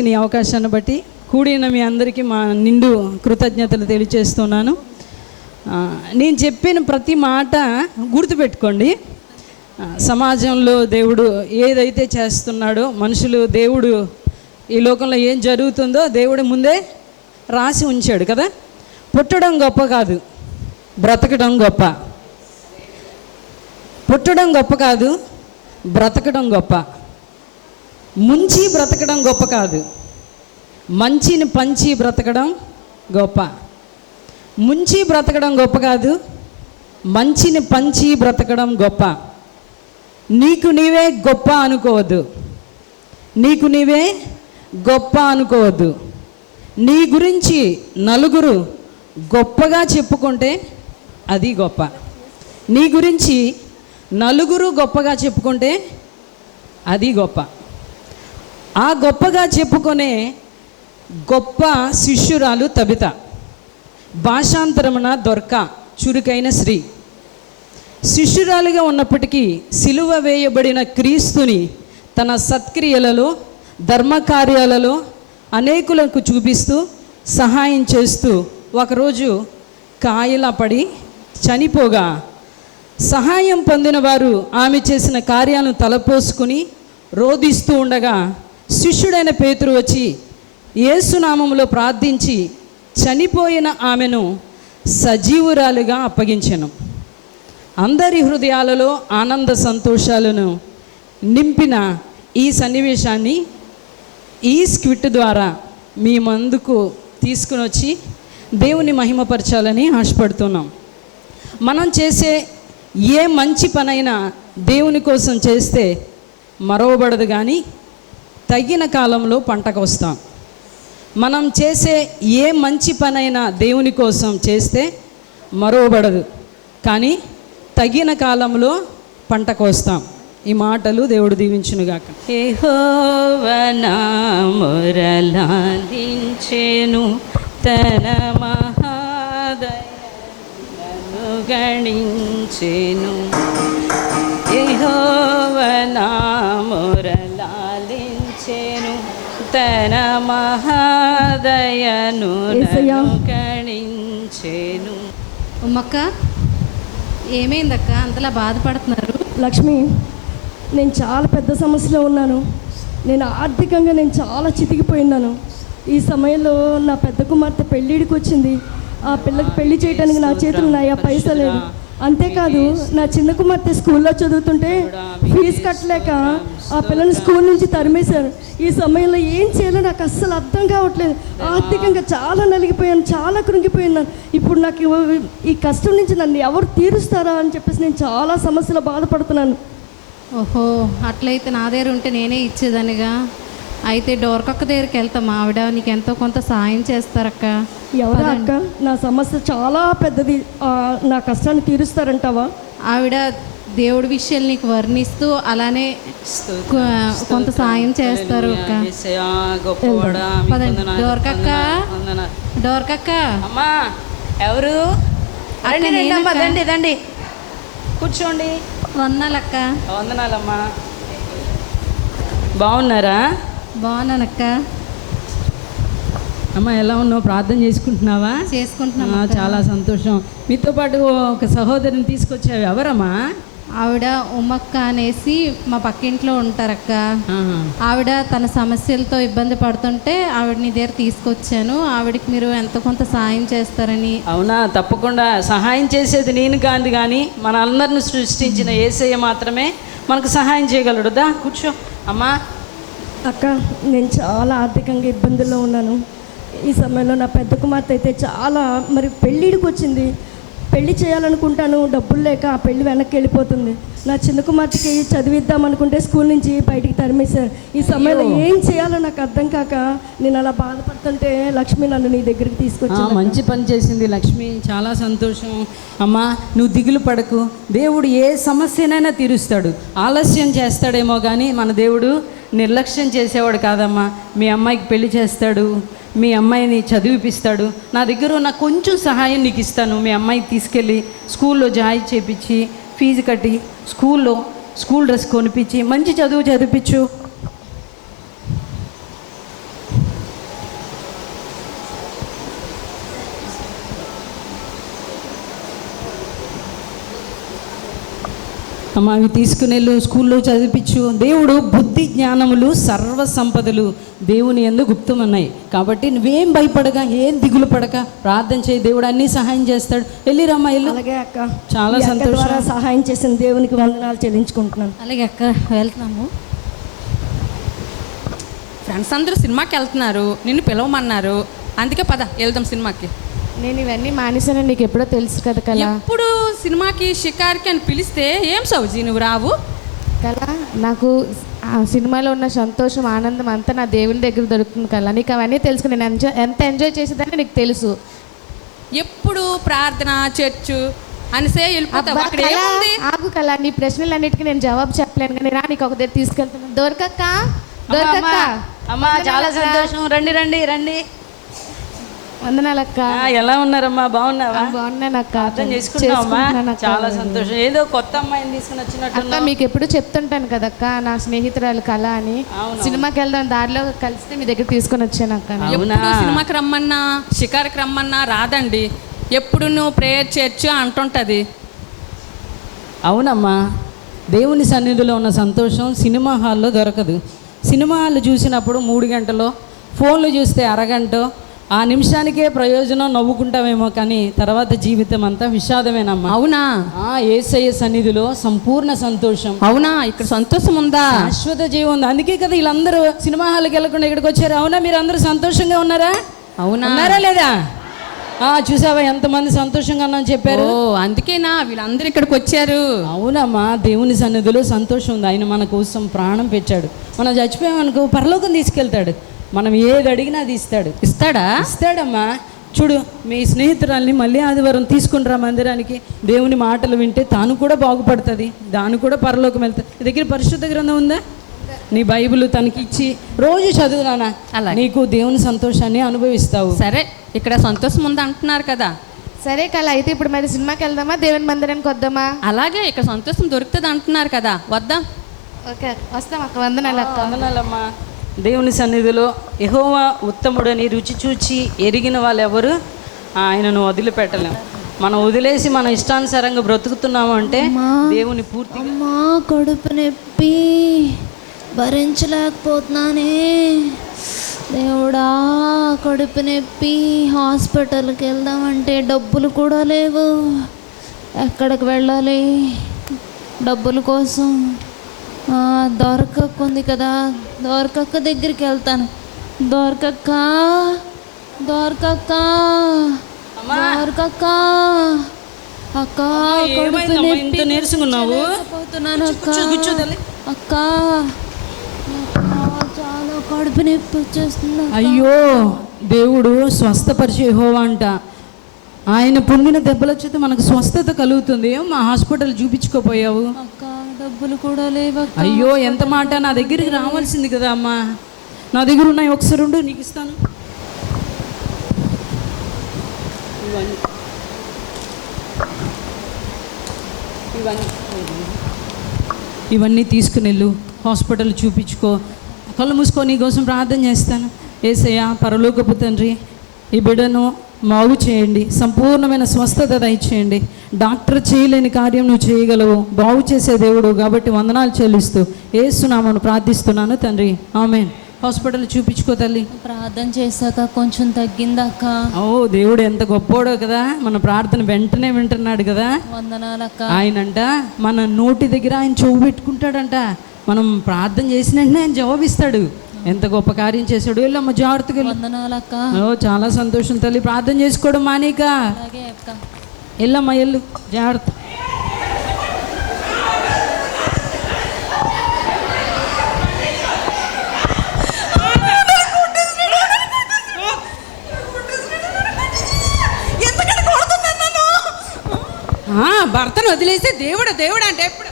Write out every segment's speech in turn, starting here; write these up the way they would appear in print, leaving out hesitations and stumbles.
ఇచ్చిన ఈ అవకాశాన్ని బట్టి కూడిన మీ అందరికీ మా నిండు కృతజ్ఞతలు తెలియజేస్తున్నాను. నేను చెప్పిన ప్రతి మాట గుర్తుపెట్టుకోండి. సమాజంలో దేవుడు ఏదైతే చేస్తున్నాడో, మనుషులు దేవుడు ఈ లోకంలో ఏం జరుగుతుందో దేవుడు ముందే రాసి ఉంచాడు కదా. పుట్టడం గొప్ప కాదు, బ్రతకడం గొప్ప. పుట్టడం గొప్ప కాదు, బ్రతకడం గొప్ప. ముంచి బ్రతకడం గొప్ప కాదు, మంచిని పంచి బ్రతకడం గొప్ప. ముంచి బ్రతకడం గొప్ప కాదు, మంచిని పంచి బ్రతకడం గొప్ప. నీకు నీవే గొప్ప అనుకోవద్దు, నీకు నీవే గొప్ప అనుకోవద్దు. నీ గురించి నలుగురు గొప్పగా చెప్పుకుంటే అది గొప్ప. నీ గురించి నలుగురు గొప్పగా చెప్పుకుంటే అది గొప్ప. ఆ గొప్పగా చెప్పుకునే గొప్ప శిష్యురాలు తబిత, భాషాంతరమున దొర్క, చురుకైన స్త్రీ. శిష్యురాలుగా ఉన్నప్పటికీ సిలువ వేయబడిన క్రీస్తుని తన సత్క్రియలలో, ధర్మకార్యాలలో అనేకులకు చూపిస్తూ సహాయం చేస్తూ ఒకరోజు కాయలా పడి చనిపోగా, సహాయం పొందిన వారు ఆమె చేసిన కార్యాలను తలపోసుకుని రోధిస్తూ ఉండగా, శిష్యుడైన పేతురు వచ్చి యేసునామములో ప్రార్థించి చనిపోయిన ఆమెను సజీవురాలుగా అప్పగించెను. అందరి హృదయాలలో ఆనంద సంతోషాలను నింపిన ఈ సన్నివేశాన్ని ఈ స్క్రిప్ట్ ద్వారా మీ ముందుకు తీసుకుని వచ్చి దేవుని మహిమపరచాలని ఆశపడుతున్నాం. మనం చేసే ఏ మంచి పనైనా దేవుని కోసం చేస్తే మరవబడదు, కానీ తగిన కాలంలో పంటకు వస్తాం. మనం చేసే ఏ మంచి పనైనా దేవుని కోసం చేస్తే మరవబడదు, కానీ తగిన కాలంలో పంటకు వస్తాం. ఈ మాటలు దేవుడు దీవించునుగాక. యెహోవా నా మొరలాలించెను, తన మహాదయను గణించెను. యెహోవా నా మొరలాలించెను, తన మహాదయను గణించెను. ఉమ్మక్క, ఏమైందక్క అంతలా బాధపడుతున్నారు? లక్ష్మి, నేను చాలా పెద్ద సమస్యలో ఉన్నాను. నేను ఆర్థికంగా చాలా చితికిపోయినాను. ఈ సమయంలో నా పెద్ద కుమార్తె పెళ్ళిడికి వచ్చింది. ఆ పిల్లకి పెళ్లి చేయడానికి నా చేతులు నాయా పైసా లేదు. అంతేకాదు, నా చిన్న కుమార్తె స్కూల్లో చదువుతుంటే ఫీజు కట్టలేక ఆ పిల్లని స్కూల్ నుంచి తరిమేశారు. ఈ సమయంలో ఏం చేయాలో నాకు అస్సలు అర్థం కావట్లేదు. ఆర్థికంగా చాలా నలిగిపోయాను, చాలా కృంగిపోయినాను. ఇప్పుడు నాకు ఈ కష్టం నుంచి నన్ను ఎవరు తీరుస్తారా అని చెప్పేసి నేను చాలా సమస్యలు బాధపడుతున్నాను. ఓహో, అట్లయితే నా దగ్గర ఉంటే నేనే ఇచ్చేదానిగా. అయితే డోర్కక్క దగ్గరికి వెళ్తాం, ఆవిడ నీకు ఎంతో కొంత సాయం చేస్తారక్క. ఎవరా అక్క? నా సమస్య చాలా పెద్దది, నా కష్టాన్ని తీరుస్తారంటావా? ఆవిడ దేవుడి విషయాలు నీకు వర్ణిస్తూ అలానే కొంత సాయం చేస్తారు అక్క. డోర్కక్క, డోర్కక్క. అమ్మా ఎవరు? రండి రండి, కూర్చోండి. వందనాలక్క. వందనాలమ్మా. బాగున్నారా? బాగున్నానక్క. అమ్మ ఎలా ఉన్నావు? ప్రార్థన చేసుకుంటున్నావా? చేసుకుంటున్నా. చాలా సంతోషం. మీతో పాటు ఒక సహోదరిని తీసుకొచ్చావు. ఎవరమ్మా? ఆవిడ ఉమ్మక్క అనేసి మా పక్కింట్లో ఉంటారక్క. ఆవిడ తన సమస్యలతో ఇబ్బంది పడుతుంటే ఆవిడని దగ్గర తీసుకొచ్చాను. ఆవిడకి మీరు ఎంతో కొంత సహాయం చేస్తారని. అవునా? తప్పకుండా సహాయం చేసేది నేను కాదు, కానీ మన అందరిని సృష్టించిన యేసయ్య మాత్రమే మనకు సహాయం చేయగలడు. దా కూర్చో అమ్మా. అక్క, నేను చాలా ఆర్థికంగా ఇబ్బందుల్లో ఉన్నాను. ఈ సమయంలో నా పెద్ద కుమార్తె అయితే చాలా పెళ్ళిడికి వచ్చింది. పెళ్లి చేయాలనుకుంటాను, డబ్బులు లేక ఆ పెళ్లి వెనక్కి వెళ్ళిపోతుంది. నా చిన్న కుమార్తెకి చదివిద్దాం అనుకుంటే స్కూల్ నుంచి బయటికి తరిమేశారు. ఈ సమయంలో ఏం చేయాలో నాకు అర్థం కాక నేను అలా బాధపడుతుంటే లక్ష్మి నన్ను నీ దగ్గరికి తీసుకొచ్చి మంచి పని చేసింది లక్ష్మి, చాలా సంతోషం. అమ్మా, నువ్వు దిగులు పడకు. దేవుడు ఏ సమస్యనైనా తీరుస్తాడు. ఆలస్యం చేస్తాడేమో కానీ మన దేవుడు నిర్లక్ష్యం చేసేవాడు కాదమ్మా. మీ అమ్మాయికి పెళ్లి చేస్తాడు, మీ అమ్మాయిని చదివిపిస్తాడు. నా దగ్గర ఉన్న కొంచెం సహాయం నీకు ఇస్తాను. మీ అమ్మాయికి తీసుకెళ్ళి స్కూల్లో జాయిన్ చేయించి ఫీజు కట్టి స్కూల్ డ్రెస్ కొనిపించి మంచి చదువు చదివించు. అమ్మ అవి తీసుకునేళ్ళు స్కూల్లో చదివించు. దేవుడు బుద్ధి జ్ఞానములు సర్వ సంపదలు దేవుని యందు గుప్తమన్నాయి. కాబట్టి నువ్వేం భయపడక, ఏం దిగులు పడక ప్రార్థన చేయి, దేవుడు అన్నీ సహాయం చేస్తాడు. వెళ్ళిరమ్మా, వెళ్ళు. అలాగే అక్క, చాలా ఈ అక్క సంతోషం. ద్వారా సహాయం చేసిన దేవునికి వందనాలు చెల్లించుకుంటున్నాను. అలాగే అక్క, వెళ్తున్నాము. ఫ్రెండ్స్ అందరూ సినిమాకి వెళ్తున్నారు, నిన్ను పిలవమన్నారు, అందుకే పద వెళ్దాం సినిమాకి. నేను ఇవన్నీ మానేశానని నీకు ఎప్పుడో తెలుసు కదా కళ. ఎప్పుడు సినిమాకి షికార్కి అని పిలిస్తే ఏం సౌజీ నువ్వు రావు? కళ, నాకు ఆ సినిమాలో ఉన్న సంతోషం, ఆనందం అంతా నా దేవుని దగ్గర దొరుకుతుంది కళ. నీకు అవన్నీ తెలుసుకుని నేను ఎంత ఎంజాయ్ చేసేదని నీకు తెలుసు. ఎప్పుడు ప్రార్థన చర్చు అనిసే వెళ్ళిపోతావు. అబ్బా, అక్కడ కళ, ఏముంది? ఆగు కళ, నీ ప్రశ్నలన్నిటికీ నేను జవాబు చెప్పలేను కానీ రా, నీకు ఒక దగ్గర తీసుకెళ్తాను. దొరకక్క, దొరకక్క. అమ్మా చాలా సంతోషం. రండి రండి రండి. వందనాలక్క. ఎలా ఉన్నారమ్మా? బాగున్నావా? బాగున్నానక్క. అర్థం చేసుకున్నావమ్మా? చేసుకుంటున్నానక్క. చాలా సంతోషం. ఏదో కొత్త అమ్మాయిని తీసుకుని అక్క, వచ్చినట్టు. మీకు ఎప్పుడు చెప్తుంటాను కదక్క, నా స్నేహితురాలు కళ అని. సినిమాకి వెళ్దాం దారిలో కలిస్తే మీ దగ్గర తీసుకొని వచ్చాను అక్క. ఎప్పుడు సినిమాకి రమ్మన్నా షికార్కి రమ్మన్నా రాదండి. ఎప్పుడు నువ్వు ప్రేయర్ చర్చు అంటుంటుంది. అవునమ్మా, దేవుని సన్నిధిలో ఉన్న సంతోషం సినిమా హాల్లో దొరకదు. సినిమా హాల్ చూసినప్పుడు 3 గంటలో, ఫోన్లు చూస్తే అరగంట, ఆ నిమిషానికే ప్రయోజనం, నవ్వుకుంటామేమో, కానీ తర్వాత జీవితం అంతా విషాదమేనమ్మా. అవునా? యేసయ్య సన్నిధిలో సంపూర్ణ సంతోషం. అవునా? ఇక్కడ సంతోషం ఉందా? శాశ్వత జీవం ఉంది. అందుకే కదా వీళ్ళందరూ సినిమా హాల్కి వెళ్ళకుండా ఇక్కడికి వచ్చారు. అవునా? మీరు అందరూ సంతోషంగా ఉన్నారా? అవునా? ఉన్నారా లేదా? చూసావా ఎంతమంది సంతోషంగా ఉన్నా అని చెప్పారు. ఓ, అందుకేనా వీళ్ళందరూ ఇక్కడికి వచ్చారు? అవునమ్మా, దేవుని సన్నిధిలో సంతోషం ఉంది. ఆయన మన కోసం ప్రాణం పెట్టాడు. మనం చచ్చిపోయామనుకో పరలోకం తీసుకెళ్తాడు. మనం ఏది అడిగినా అది ఇస్తాడు. ఇస్తాడా? ఇస్తాడమ్మా. చూడు, మీ స్నేహితురాల్ని మళ్ళీ ఆదివారం తీసుకుని రా మందిరానికి. దేవుని మాటలు వింటే తాను కూడా బాగుపడుతుంది, దాని కూడా పరలోకం వెళ్తుంది. నీ దగ్గర పరిశుద్ధ గ్రంథం ఉందా? నీ బైబిల్ తనకి ఇచ్చి రోజు చదువురానా, అలాగే. నీకు దేవుని సంతోషాన్ని అనుభవిస్తావు. సరే, ఇక్కడ సంతోషం ఉంది అంటున్నారు కదా. సరే కళ, అయితే ఇప్పుడు మరి సినిమాకి వెళ్దామా, దేవుని మందిరానికి వద్దామా? అలాగే ఇక్కడ సంతోషం దొరుకుతుంది అంటున్నారు కదా, వద్దాం. ఓకే, వస్తాం అక్క. వందనాలు అక్క. వందనాలమ్మా. దేవుని సన్నిధిలో యెహోవా ఉత్తముడని రుచి చూచి ఎరిగిన వాళ్ళెవరు ఆయనను వదిలిపెట్టలేం. మనం వదిలేసి మన ఇష్టానుసారంగా బ్రతుకుతున్నాము అంటే దేవుని పూర్తి. అమ్మా, కడుపు నొప్పి భరించలేకపోతున్నానే దేవుడా, కడుపు నొప్పి. హాస్పిటల్కి వెళ్దామంటే డబ్బులు కూడా లేవు. ఎక్కడికి వెళ్ళాలి డబ్బుల కోసం? దొరకక్క ఉంది కదా, దొరకక్క దగ్గరికి వెళ్తాను. దొరకక్క, దొరకక్క, దొరకక్క. అక్క, కడుపు నొప్పి నీరసంగున్నావు. పోతున్నాను అక్క. అక్క, చాలా కడుపు నొప్పి వచ్చేస్తుంది. అయ్యో, దేవుడు స్వస్థపరిచే యెహోవా అంట. ఆయన పొందిన దెబ్బల చేత మనకు స్వస్థత కలుగుతుంది. మా హాస్పిటల్ చూపించుకోపోయావు. అక్క, డబ్బులు కూడా లేవు. అయ్యో, ఎంత మాట. నా దగ్గరికి రావాల్సింది కదా అమ్మా. నా దగ్గర ఉన్నాయి, ఒకసారి ఉండు, నీకు ఇస్తాను. ఇవన్నీ తీసుకుని వెళ్ళు, హాస్పిటల్ చూపించుకో. కళ్ళు మూసుకో, నీ కోసం ప్రార్థన చేస్తాను. యేసయ్యా, పరలోకపు తండ్రి, ఈ బిడ్డను బాగు చేయండి, సంపూర్ణమైన స్వస్థత దయచేయండి. డాక్టర్ చేయలేని కార్యం నువ్వు చేయగలవు, బాగు చేసే దేవుడు కాబట్టి వందనాలు చెల్లిస్తూ యేసునామమున ప్రార్థిస్తున్నాను తండ్రి, ఆమేన్. హాస్పిటల్ చూపించుకో తల్లి. ప్రార్థన చేశాక కొంచెం తగ్గిందక్క. ఓ, దేవుడు ఎంత గొప్పోడో కదా, మన ప్రార్థన వెంటనే వింటున్నాడు కదా. వందనాలక్క. ఆయనంట మన నోటి దగ్గర ఆయన చెవు పెట్టుకుంటాడంట. మనం ప్రార్థన చేసిన వెంటనే ఆయన జవాబిస్తాడు. ఎంత గొప్ప కార్యం చేశాడు. వెళ్ళమ్మ, జాగ్రత్తగా. వందనాలక్క. ఓ, చాలా సంతోషం తల్లి. ప్రార్థన చేసుకోవడం మానేక. అలాగే అక్క. వెళ్ళమ్మా, వెళ్ళు, జాగ్రత్త. భర్తను వదిలేస్తే దేవుడు దేవుడు అంటే ఎప్పుడు?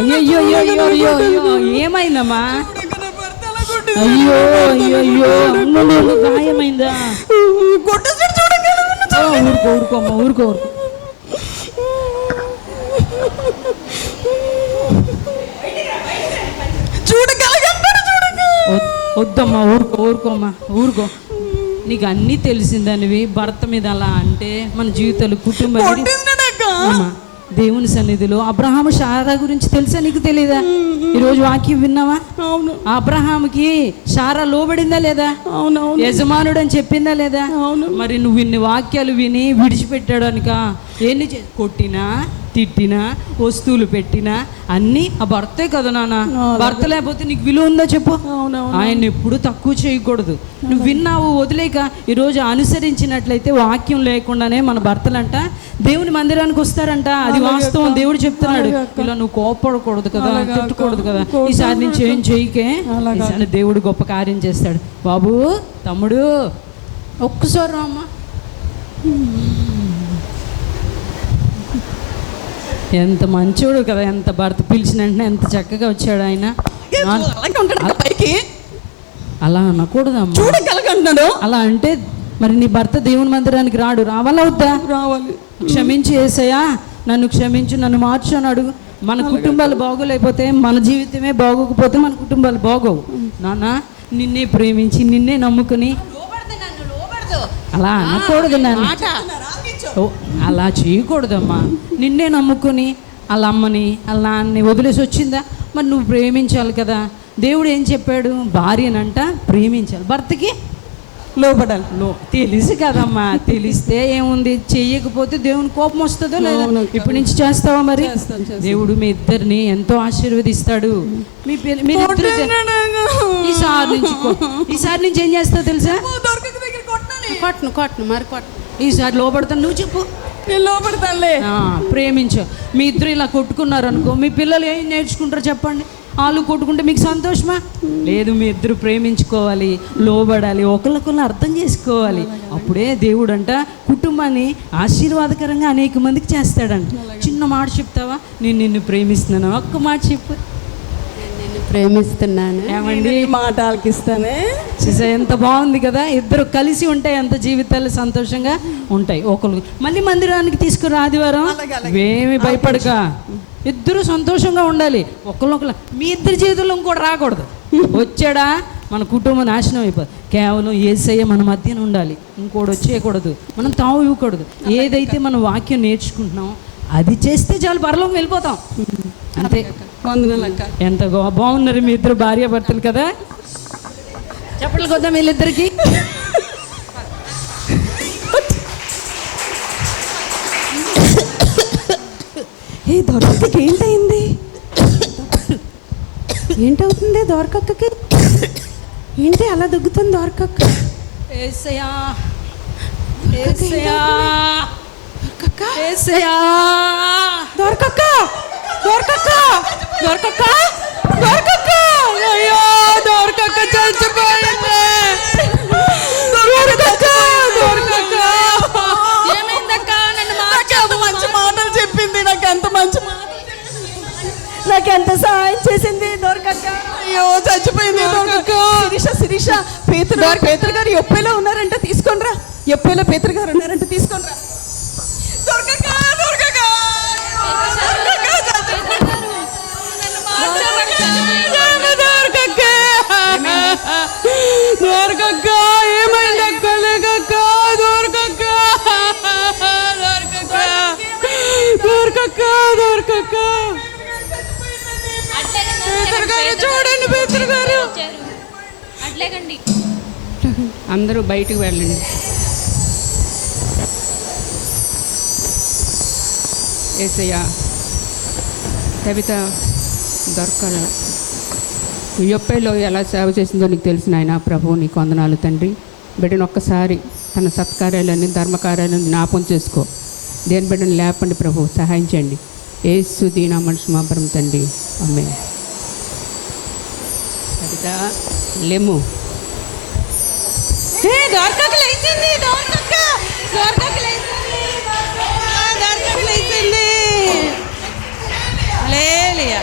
అయ్యో, ఏమైందమ్మా? అయ్యో అయ్యో అయ్యో, గాయమైందా? ఊరుకో ఊరుకోమ్మా, ఊరుకో ఊరుకో. వద్దమ్మా, ఊరుకో ఊరుకోమ్మా, ఊరుకో. నీకు అన్నీ తెలిసిందనివి భర్త మీద అలా అంటే మన జీవితాలు కుటుంబం అమ్మా, దేవుని సన్నిధిలో అబ్రహాము శారా గురించి తెలుసా నీకు తెలియదా? ఈరోజు వాక్యం విన్నావా? అవును అబ్రహాముకి శారా లోబడిందా లేదా? అవునవును యజమానుడు అని చెప్పిందా లేదా? మరి నువ్వు ఇన్ని వాక్యాలు విని విడిచిపెట్టాడు అనుక ఎన్ని కొట్టినా తిట్టినా వస్తువులు పెట్టినా అన్నీ ఆ భర్తే కదా నాన్న. భర్త లేకపోతే నీకు విలువ ఉందా చెప్పు? ఆయన ఎప్పుడు తక్కువ చేయకూడదు. నువ్వు విన్నావు వదిలేక ఈరోజు అనుసరించినట్లయితే వాక్యం లేకుండానే మన భర్తలంట దేవుని మందిరానికి వస్తారంట. అది వాస్తవం. దేవుడు చెప్తున్నాడు ఇలా నువ్వు కోపడకూడదు కదా, తిట్టకూడదు కదా. ఈసారి నుంచి ఏం చేయకే, ఈసారి దేవుడు గొప్ప కార్యం చేస్తాడు. బాబు తమ్ముడు ఒక్కసారి రామ్మా. ఎంత మంచోడు కదా, ఎంత భర్త పిలిచిన వెంటనే ఎంత చక్కగా వచ్చాడు ఆయన. పైకి అలా అనకూడదమ్మా. చూడగలగంటున్నాడు. అలా అంటే మరి నీ భర్త దేవుని మందిరానికి రాడు. రావాలా వద్దా? రావాలి. క్షమించి యేసయ్యా నన్ను క్షమించు, నన్ను మార్చు అని అడుగు. మన కుటుంబాలు బాగోలేకపోతే, మన జీవితమే బాగోకపోతే మన కుటుంబాలు బాగోవు. నాన్న నిన్నే ప్రేమించి నిన్నే నమ్ముకుని అలా అనకూడదు నాన్న. అలా చేయకూడదమ్మా. నిన్నే నమ్ముకుని వాళ్ళ అమ్మని వాళ్ళ నాన్నని వదిలేసి వచ్చిందా? మరి నువ్వు ప్రేమించాలి కదా. దేవుడు ఏం చెప్పాడు? భార్యనంట ప్రేమించాలి, భర్తకి లోపడాలి. తెలుసు కదమ్మా. తెలిస్తే ఏముంది, చెయ్యకపోతే దేవుని కోపం వస్తుందో లేదా? ఇప్పటి నుంచి చేస్తావా? మరి దేవుడు మీ ఇద్దరిని ఎంతో ఆశీర్వదిస్తాడు. ఈసారి నుంచి ఏం చేస్తావు తెలుసా? కొట్టను మరి కొట్టను. ఈసారి లోపడతాను. నువ్వు చెప్పు. నేను లోపడతానులే. ప్రేమించు. మీ ఇద్దరు ఇలా కొట్టుకున్నారు అనుకో, మీ పిల్లలు ఏం నేర్చుకుంటారు చెప్పండి? వాళ్ళు కొట్టుకుంటే మీకు సంతోషమా? లేదు. మీ ఇద్దరు ప్రేమించుకోవాలి, లోబడాలి, ఒకరికొకరు అర్థం చేసుకోవాలి. అప్పుడే దేవుడు అంట కుటుంబాన్ని ఆశీర్వాదకరంగా అనేక మందికి చేస్తాడంట. చిన్న మాట చెప్తావా? నేను నిన్ను ప్రేమిస్తున్నాను, ఒక్క మాట చెప్పు. ప్రేమిస్తున్నాను. ఏమండి మాట ఆలకిస్తానే. చూసా ఎంత బాగుంది కదా. ఇద్దరు కలిసి ఉంటే ఎంత జీవితాలు సంతోషంగా ఉంటాయి. ఒకరు మళ్ళీ మందిరానికి తీసుకురా ఆదివారం. ఏమి భయపడక ఇద్దరు సంతోషంగా ఉండాలి. ఒకళ్ళొకరు మీ ఇద్దరి జీవితంలో ఇంకోటి రాకూడదు. వచ్చాడా మన కుటుంబం నాశనం అయిపోదు. కేవలం యేసయ్య మన మధ్యన ఉండాలి, ఇంకోటి వచ్చేయకూడదు. మనం తావు ఇవ్వకూడదు. ఏదైతే మనం వాక్యం నేర్చుకుంటున్నాం అది చేస్తే చాలు, పరలోకం వెళ్ళిపోతాం అంతే. ఎంత బాగున్నారు మీ ఇద్దరు భార్యాభర్తలు కదా. చెప్పలు కొద్దాం వీళ్ళిద్దరికి. ఏ దొరకక్కకి ఏంటైంది? ఏంటవుతుంది దొరకక్కకి? ఏంటి అలా దగ్గుతుంది దొరకక్క? యేసయ్యా యేసయ్యా యేసయ్యా దొరకక్క దొరకక్క దొరకక్క దొరకక్క అయ్యో దొరకక్క చచ్చిపోయింది. దొరకక్క దొరకక్క ఏమైందక్క? నన్ను ఎంత మంచి మాటలు చెప్పింది, నాకు ఎంత మంచి నాకు ఎంత సహాయం చేసింది దొరకక్క. అయ్యో చచ్చిపోయింది దొరకక్క. శిరీష పేతురు గారు ఎప్పేలో ఉన్నారంట, తీసుకోనరా. ఎప్పేలో పేతురు గారు ఉన్నారంట, తీసుకోనరా. దొరకక్క దొరకక్క దొరకక్క ఏమైందక్క? లేకక్క దొరకక్క దొరకక్క దొరకక్క దొరకక్క. పేతురు గారు చూడండి, పేతురు గారు. అందరూ బయటకు వెళ్ళండి. యేసయ్యా కవిత దొరకల యొప్పేలో ఎలా సేవ చేసిందో నీకు తెలిసిన ఆయన ప్రభువు నీకు వందనాలు తండ్రి. బిడ్డను ఒక్కసారి తన సత్కార్యాలన్నీ ధర్మకార్యాలను జ్ఞాపం చేసుకో. దేని బిడ్డను లేపండి ప్రభు, సహాయం చేయండి. యేసు దీనా మనుషు మాపరం తండ్రి, ఆమేన్. కవిత లేము. దొరకక్క లేచింది, దొరకక్క దొరకక్క లేచింది, దొరకక్క లేచింది. లేలియా